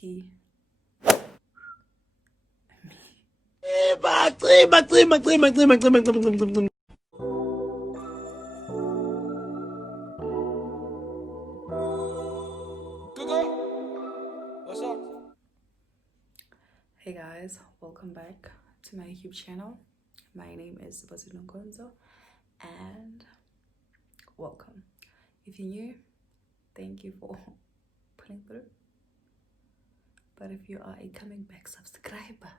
he, me. What's up? Hey guys, welcome back to my YouTube channel. My name is Basino Gonzo and welcome. If you're new, thank you for pulling through. But if you are a coming back subscriber,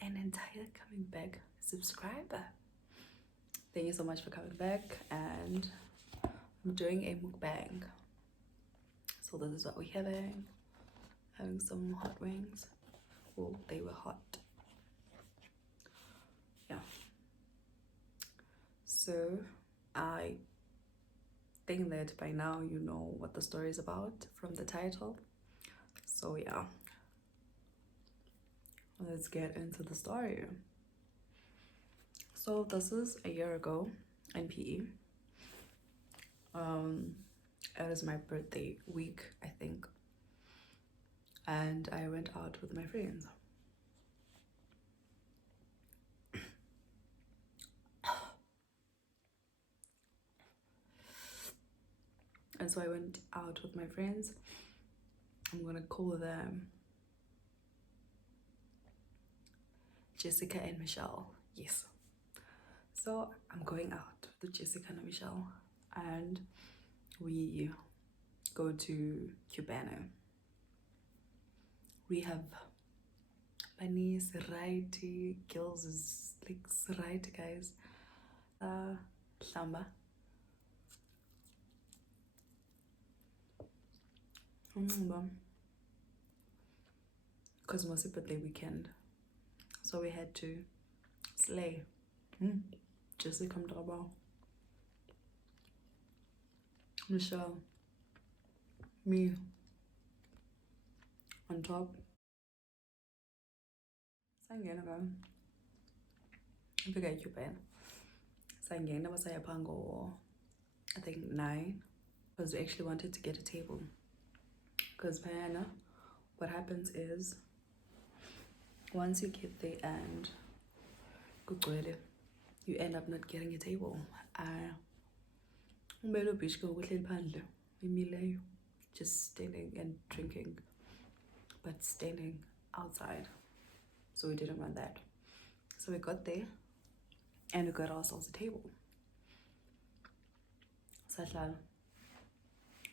an entire coming back subscriber, thank you so much for coming back. And I'm doing a mukbang. So this is what we're having some hot wings. Well, they were hot. Yeah. So I think that by now you know what the story is about from the title. So yeah, let's get into the story. So this is a year ago in PE. It was my birthday week, I think, and I went out with my friends. And so I went out with my friends. I'm gonna call them Jessica and Michelle. Yes. So I'm going out with Jessica and Michelle, and we go to Cubano. We have bunny variety girls is like variety guys. Samba. Because it was a birthday weekend, so we had to slay. Jessica come about. Michelle, me on top. Sangena ka. Bigay Cuban. Sangena was a pango. I think 9, because we actually wanted to get a table. Because Payana, what happens is once you get there and you end up not getting a table. Just standing and drinking, but standing outside. So we didn't want that. So we got there and we got ourselves a table.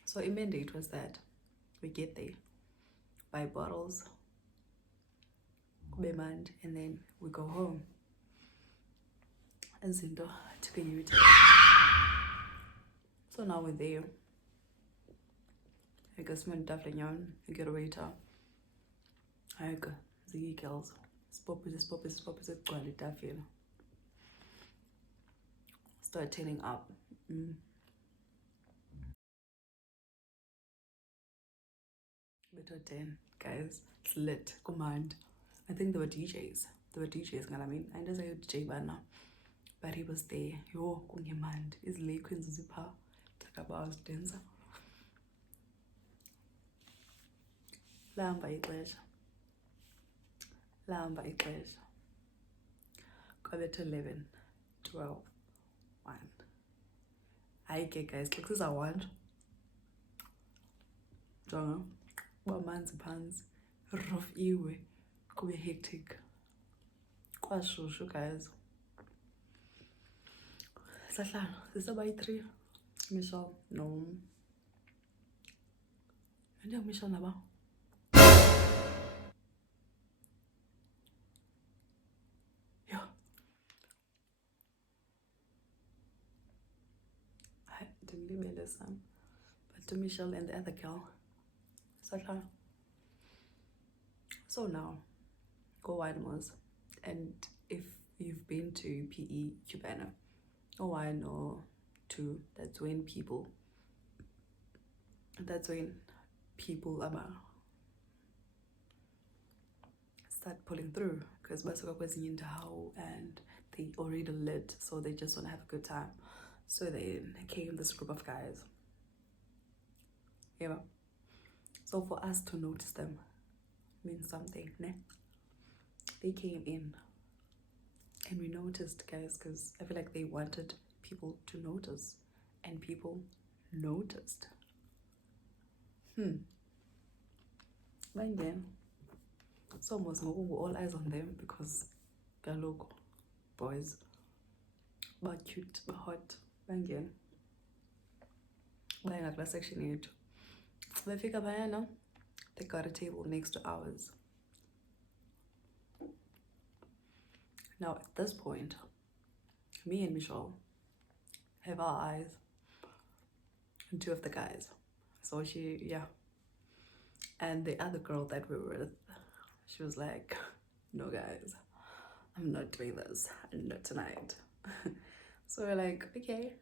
So a mandate was that we get there, buy bottles, and then we go home. And Zindo took a irritate. So now we're there. I guess when Daflignon, you get a waiter. I go, Ziggy girls. Spop is a quality Dafil. Start turning up. Better 10, guys. It's lit. Command. I think there were DJs. I mean, I didn't say DJ Bana, but he was there. Yo, Kungemand. Is Lay Queen's Zipper. Talk about dancer. Lamba ixesha. Kwabetha 11, 12, 1. Hayi ke guys, xa siza-1 jonga uba manzi phantsi, roof iwe, kube hectic, kwashushu guys. Sahlala sisabayi-3. Michelle, no. Michelle naba. I didn't leave me listen. But to Michelle and the other girl. So now, go wine was. And if you've been to PE Cubano, or 1 or 2, that's when people start pulling through, because basuka kwezinye indawo and they already lit, so they just want to have a good time. So they came, this group of guys. Yeah. So for us to notice them means something, ne? They came in and we noticed, guys, because I feel like they wanted people to notice, and people noticed. Bangena. So almost all eyes on them because kaloku boys ba cute, ba hot, bangena. Baya ngakula section yethu. Befika phayana, they got a table next to ours. Now at this point, me and Michelle have our eyes on two of the guys. So and the other girl that we were with, she was like, no guys, I'm not doing this, not tonight. So we're like, okay.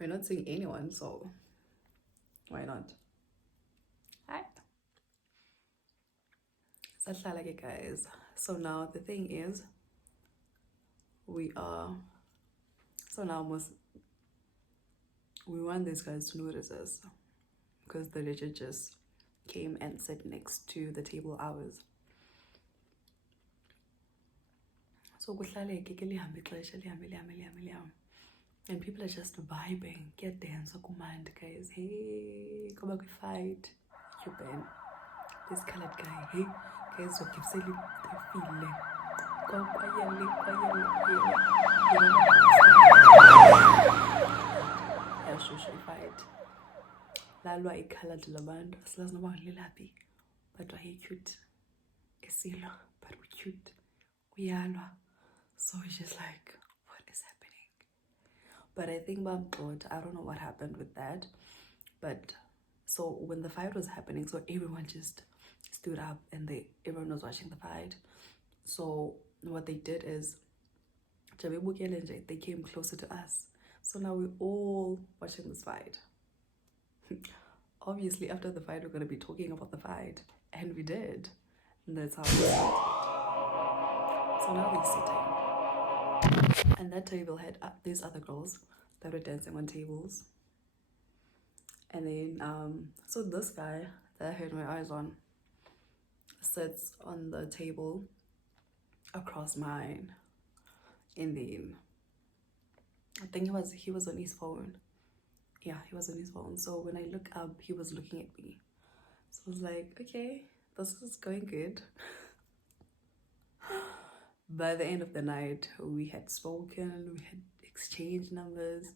We're not seeing anyone, so why not? Hi. Sahlala-ke, guys. So now the thing is, we want these guys to notice us because the legit just came and sat next to the table ours. So and people are just vibing, get dance, command, guys. Hey, come back, we fight. You Ben, this colored guy. Hey, guys, so keep saying the feeling. Go quietly. Yeah, sure, fight. Lalwa i-colored labantu. Asilazi noma ngilaphi. But why cute? Esilo, but we cute. Uyalwa. So it's just like, what is happening? But I think I don't know what happened with that. But so when the fight was happening, so everyone just stood up and everyone was watching the fight. So what they did is they came closer to us. So now we're all watching this fight. Obviously, after the fight, we're going to be talking about the fight. And we did. And that's how we started. So now they're sitting. And that table had these other girls that were dancing on tables. And then, so this guy that I had my eyes on sits on the table across mine. And then, I think he was on his phone. Yeah, he was on his phone. So when I look up, he was looking at me. So I was like, okay, this is going good. By the end of the night, we had spoken, we had exchanged numbers.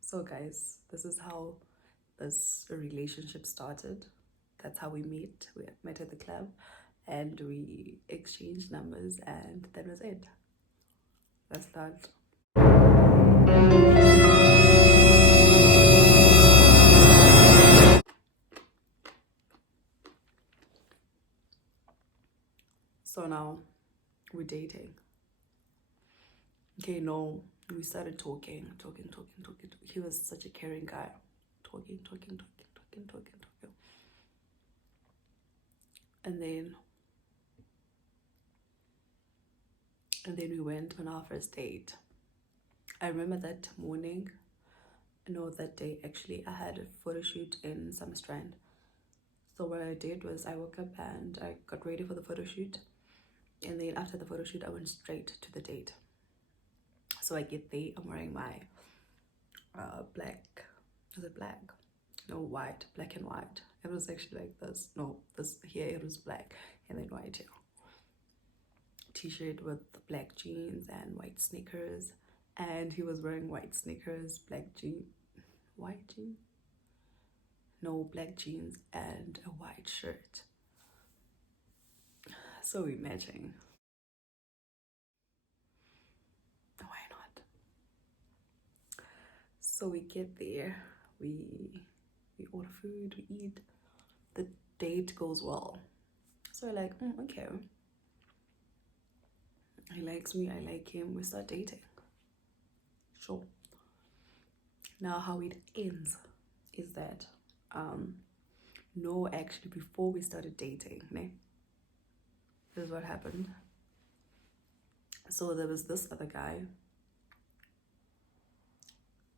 So guys, this is how this relationship started. That's how we met. We met at the club and we exchanged numbers, and that was it. That's that. So now we're dating. Okay, no, we started talking. He was such a caring guy. Talking. And then we went on our first date. I remember that morning, no, that day actually, I had a photo shoot in Summerstrand. So what I did was I woke up and I got ready for the photo shoot. And then after the photo shoot, I went straight to the date. So I get there, I'm wearing my black, is it black? No, white, black and white. It was actually like this. No, this here, it was black and then white here. T-shirt with black jeans and white sneakers. And he was wearing white sneakers, white jeans? No, black jeans and a white shirt. So we're matching. Why not? So we get there, we order food, we eat. The date goes well. So we're like, okay. He likes me, I like him, we start dating. Sure. Now how it ends is that no, actually before we started dating, this is what happened. So there was this other guy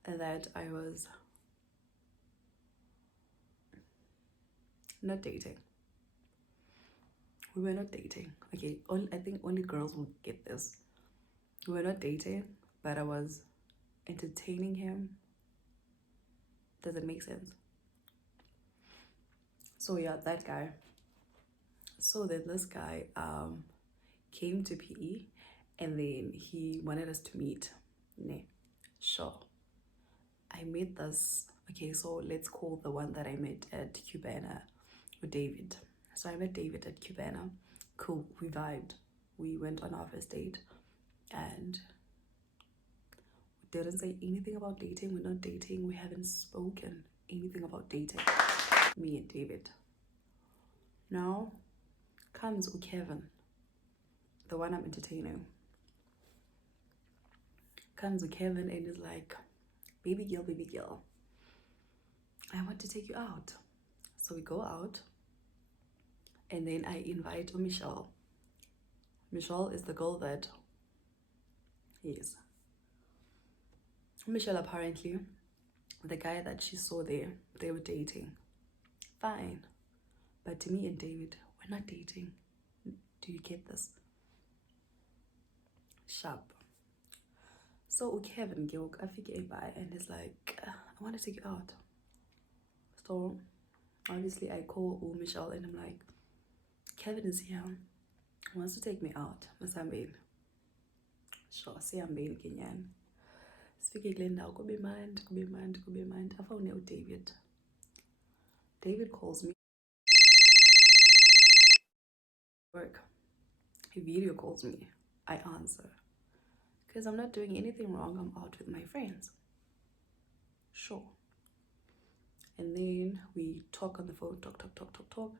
that I was Not dating. We were not dating. Okay, I think only girls will get this. We were not dating, but I was entertaining him. Does it make sense? So yeah, that guy. So then this guy came to PE, and then he wanted us to meet. Ne, sure. I met this. Okay, so let's call the one that I met at Cubana with David. So I met David at Cubana. Cool, we vibed. We went on our first date, and we didn't say anything about dating. We're not dating. We haven't spoken anything about dating. Me and David. Now comes Kevin, the one I'm entertaining. Comes Kevin and is like, baby girl, I want to take you out. So we go out, and then I invite Michelle. Michelle is the girl that, yes. Michelle, apparently, the guy that she saw there, they were dating. Fine. But to me and David, we're not dating. Do you get this? Sharp. So Kevin Gilg, I figure by, and he's like, I want to take you out. So obviously I call Michelle and I'm like, Kevin is here. He wants to take me out. Masambeni. Sure, siyambeni kenyani. Sifike kule ndawo kube mandi. I found out David. David calls me. Work. He video calls me. I answer. Because I'm not doing anything wrong. I'm out with my friends. Sure. And then we talk on the phone, talk.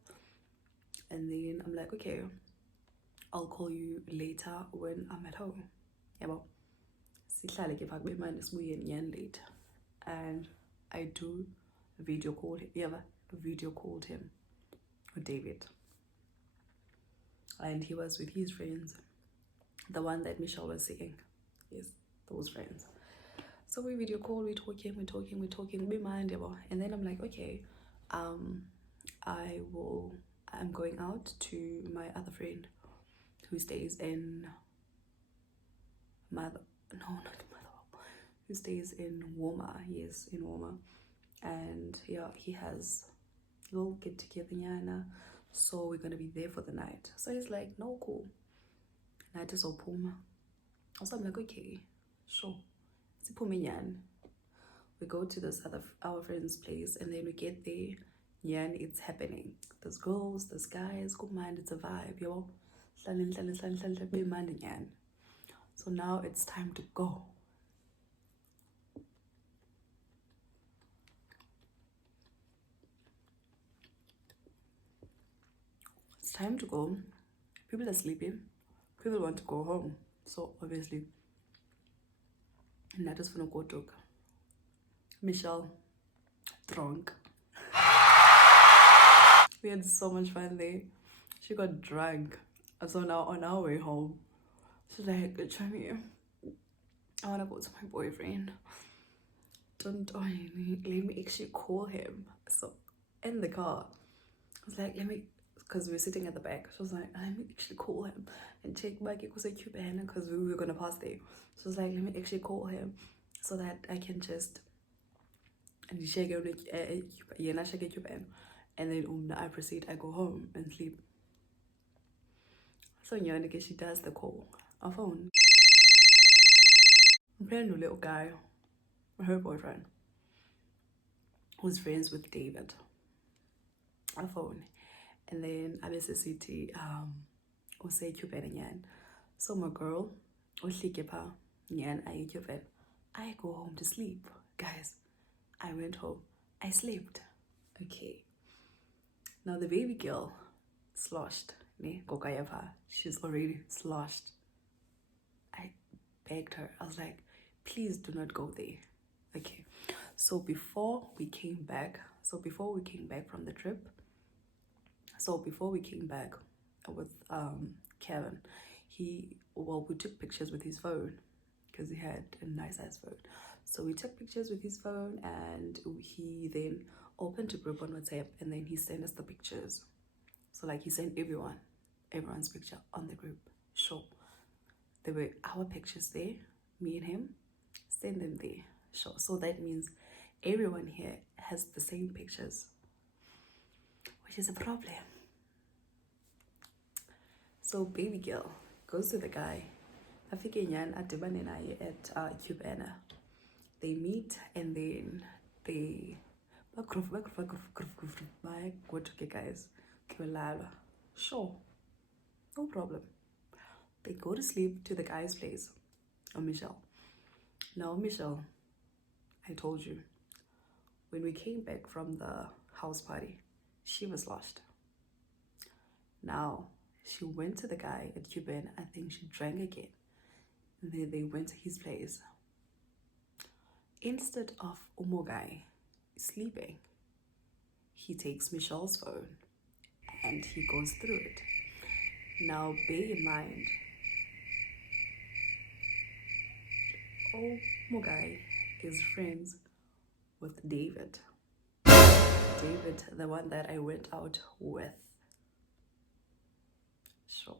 And then I'm like, okay, I'll call you later when I'm at home. Yeah, well, late. And I do video call him. Yeah, video called him with David. And he was with his friends, the one that Michelle was seeing. Yes, those friends. So we video call, we're talking, be mind, and then I'm like, okay, I'm going out to my other friend who stays in who stays in Woma. Yes, in Woma. And yeah, he has a little get together, yana. So we're gonna be there for the night. So he's like, no, cool. Night is all Puma. So I'm like, okay, sure. We go to this our friend's place, and then we get there. Yeah, and it's happening. There's girls, there's guys. Good mind, it's a vibe, yo. So now it's time to go. It's time to go. People are sleeping. People want to go home. So obviously, that is for no go talk. Michelle, drunk. We had so much fun there. She got drunk. So now on our way home, she's like, Chami, I want to go to my boyfriend. Don't let me actually call him. So in the car, I was like, because we were sitting at the back. She was like, let me actually call him and check back. It was a Cuban because we were going to pass there. So I was like, let me actually call him so that I can just, and then I proceed, I go home and sleep. So she does the call. Our phone. Brand new little guy, her boyfriend, who's friends with David. Our phone. And then I city or say Cuban again. So my girl, I go home to sleep. Guys, I went home. I slept. Okay. Now the baby girl sloshed. She's already sloshed. I begged her. I was like, please do not go there. Okay. So before we came back from the trip, before we came back with Kevin, we took pictures with his phone because he had a nice ass phone. So we took pictures with his phone, and he then opened a group on WhatsApp, and then he sent us the pictures. So like he sent everyone's picture on the group. Sure. There were our pictures there, me and him, send them there. Sure. So that means everyone here has the same pictures, which is a problem. So baby girl goes to the guy. Afike nyan adibane naye at Cubana. They meet and then they go to guys. Sure, no problem. They go to sleep to the guy's place, Michelle. Now Michelle, I told you, when we came back from the house party, she was lost. Now she went to the guy at Cuban. I think she drank again. And then they went to his place. Instead of Umogai sleeping, he takes Michelle's phone and he goes through it. Now bear in mind, Umogai is friends with David. David, the one that I went out with. Sure.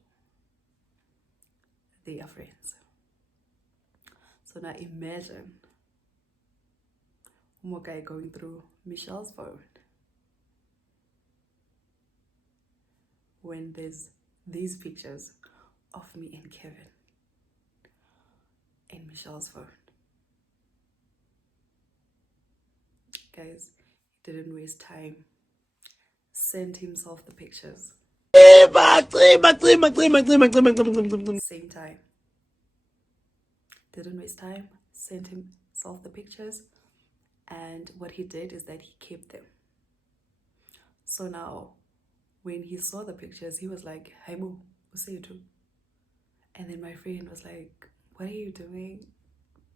They are friends. So now imagine Umogai going through Michelle's phone when there's these pictures of me and Kevin in Michelle's phone. Guys, he didn't waste time. Sent himself the pictures. Same time. Didn't waste time. Sent himself the pictures. And what he did is that he kept them. So now, when he saw the pictures, he was like, "Hey, boo, what's you do?" And then my friend was like, "What are you doing?"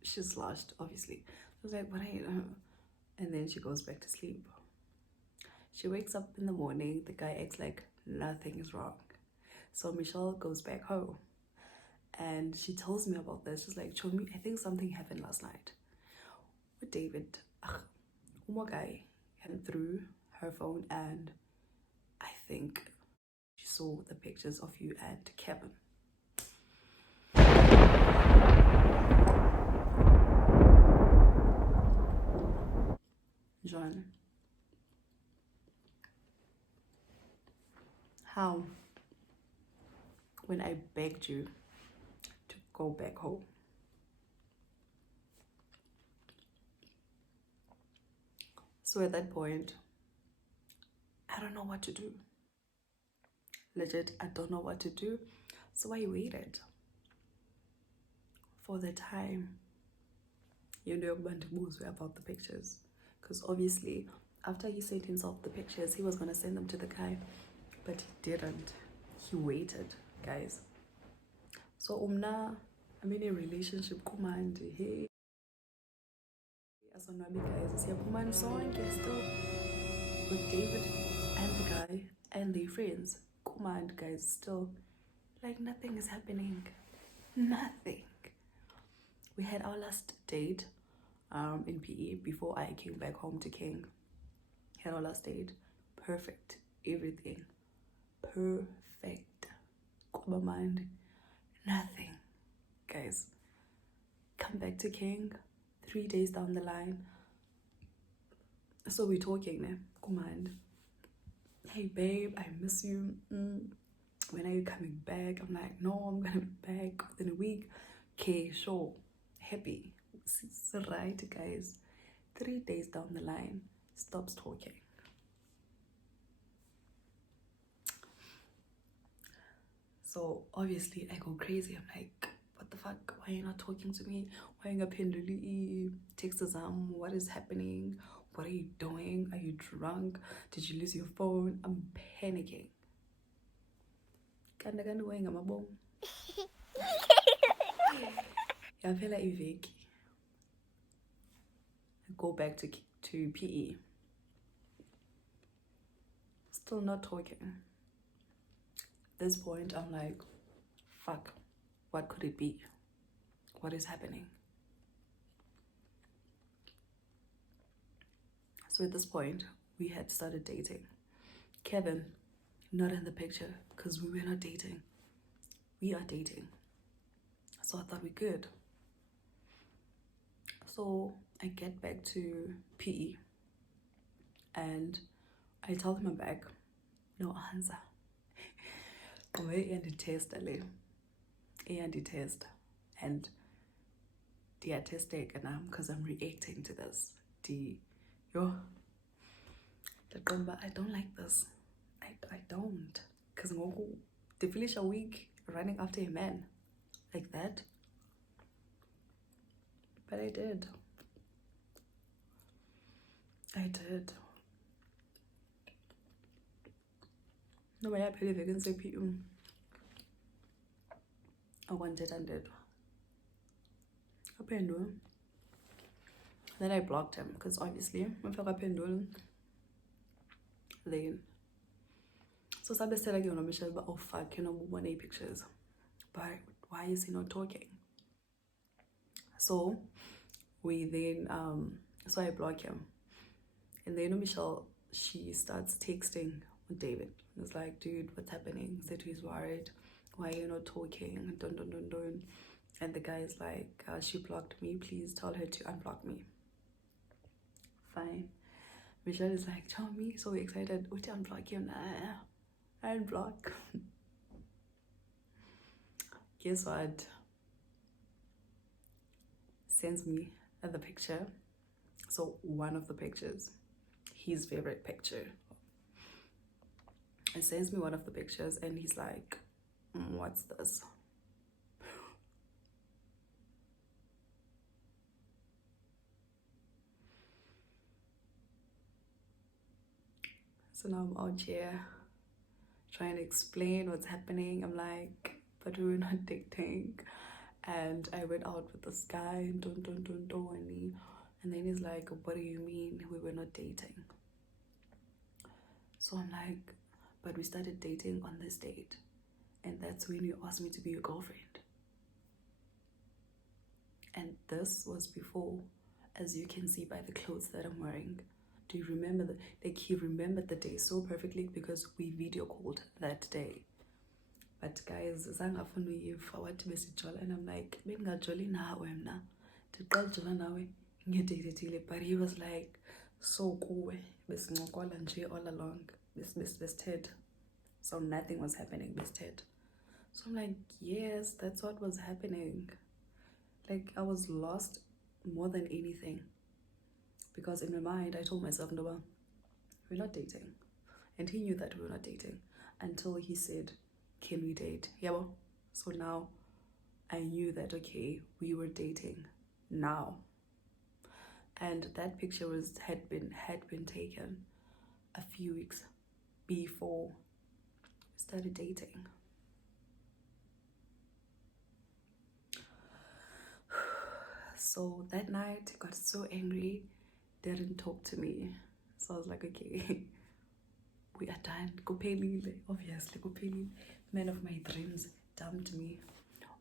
She's lost, obviously. I was like, "What are you doing?" And then she goes back to sleep. She wakes up in the morning. The guy acts like nothing is wrong. So Michelle goes back home. And she tells me about this. She's like, "Chomi, I think something happened last night with David." Umogai came through her phone and I think she saw the pictures of you and Kevin. John, how? When I begged you to go back home, so at that point, I don't know what to do. Legit, I don't know what to do. So I waited for the time you know about the pictures. Because obviously, after he sent himself the pictures, he was going to send them to the guy. But he didn't. He waited, guys. So I'm in a relationship. Kumandi. Hey. As on guys, still with David and the guy and their friends. Command guys, still like nothing is happening. Nothing. We had our last date in PE before I came back home to King. Had our last date. Perfect. Everything. Perfect. Kuba mind. Nothing. Guys. Come back to King 3 days down the line. So we're talking now. Command. Hey babe, I miss you. When are you coming back? I'm like, no, I'm gonna be back within a week. Okay, sure. Happy. It's right, guys. 3 days down the line, stops talking. So obviously I go crazy. I'm like, what the fuck? Why are you not talking to me? Why are you not text us? What is happening? What are you doing? Are you drunk? Did you lose your phone? I'm panicking. I feel like iveki. Go back to PE. Still not talking. At this point, I'm like, fuck. What could it be? What is happening? So at this point, we had started dating. Kevin, not in the picture because we were not dating. We are dating. So I thought we could. So I get back to PE and I tell him I'm back. No answer. And test and test and test because I'm reacting to this. Yo, I don't like this. I don't. Because they finish a week running after a man like that. But I did. No, I believe you can say PU. I wanted and did. Then I blocked him because obviously if I then so sabe said again on Michelle, but oh fuck, you know, one A pictures. But why is he not talking? So we then so I block him. And then Michelle, she starts texting with David. It's like, dude, what's happening? Said he's worried. Why are you not talking? Dun. And the guy is like, she blocked me. Please tell her to unblock me. Fine. Michelle is like, tell me, so excited. Would you unblock him? Unblock. Guess what? Sends me the picture. So one of the pictures, his favorite picture. It sends me one of the pictures and he's like, what's this? So now I'm out here trying to explain what's happening. I'm like, but we're not dating. And I went out with this guy, and then he's like, what do you mean we were not dating? So I'm like, but we started dating on this date. And that's when you asked me to be your girlfriend. And this was before, as you can see by the clothes that I'm wearing. Do you remember he remembered the day so perfectly because we video called that day. But guys, and I'm like, but he was like, so cool, all along, this Ted. So nothing was happening, this Ted. So I'm like, yes, that's what was happening. Like, I was lost more than anything. Because in my mind, I told myself, no, we're not dating. And he knew that we were not dating until he said, can we date? Yeah, well, so now I knew that, okay, we were dating now. And that picture had been taken a few weeks before we started dating. So that night, got so angry, didn't talk to me. So I was like, okay, we are done. Obviously, man of my dreams dumped me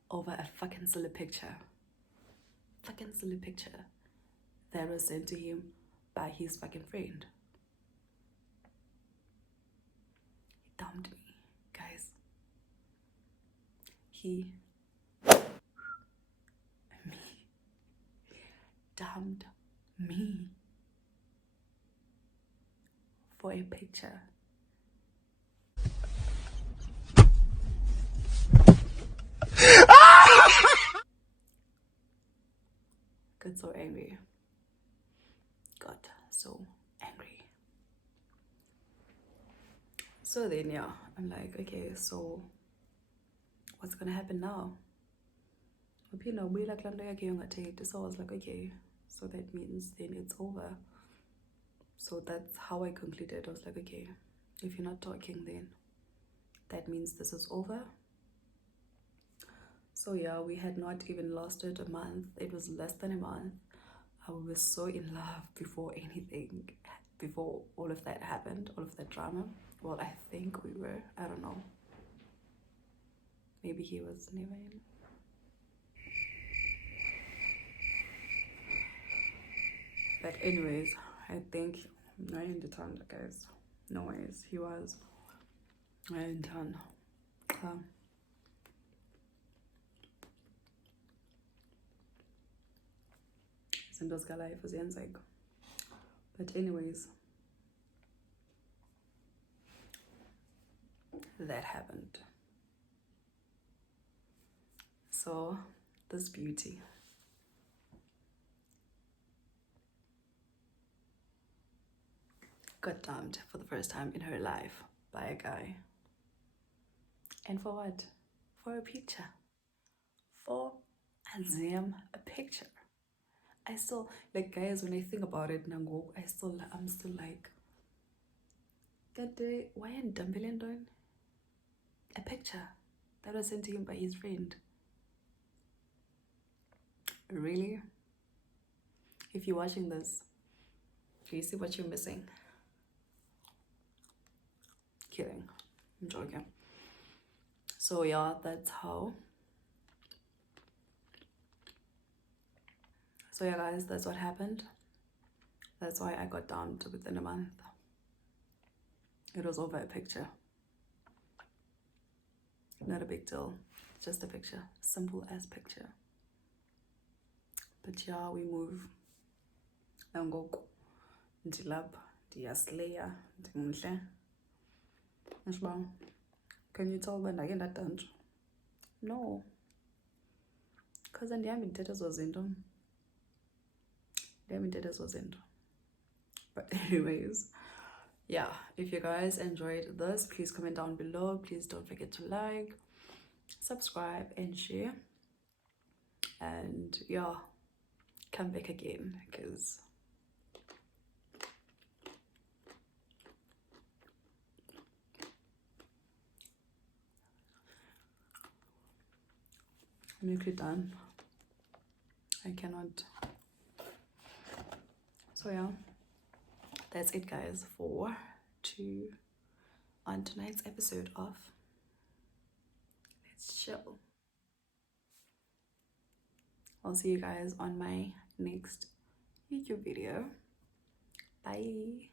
over a fucking silly picture. That was sent to him by his fucking friend. He dumped me, guys. He dumped me for a picture. Got so angry. So then, yeah, I'm like, okay, so what's gonna happen now? So I was like, okay, so that means then it's over. So that's how I concluded. I was like, okay, if you're not talking, then that means this is over. So yeah, we had not even lasted a month. It was less than a month. We were so in love before all of that happened, all of that drama. Well, I think we were. I don't know. Maybe he was never in. But anyways, I think I ain't the ton, guys. No ways. He was. I ain't ton. Izinto zika-life ziyenzeka. But anyways, that happened. So this beauty got dumped for the first time in her life by a guy. And for what? For a picture. For a damn a picture. I still, like, guys, when I think about it, Nango, I'm still like, that day, why ain't Dumbelin doing a picture that was sent to him by his friend? Really? If you're watching this, do you see what you're missing? Kidding. I'm joking. So yeah, that's how. So yeah, guys, that's what happened. That's why I got dumped within a month. It was over a picture. Not a big deal. Just a picture. Simple as picture. But yeah, we move. Nangoku ndilapha ndiyaslaya ndimhle. Ngisho, can you tell uba ndake ndadanjwa? No. Because andihambi ndithetha ezo zinto. But anyways, yeah, if you guys enjoyed this, please comment down below. Please don't forget to like, subscribe, and share. And yeah, come back again, because I'm nearly done. I cannot. So yeah, that's it, guys, on tonight's episode of Let's Chill. I'll see you guys on my next YouTube video. Bye.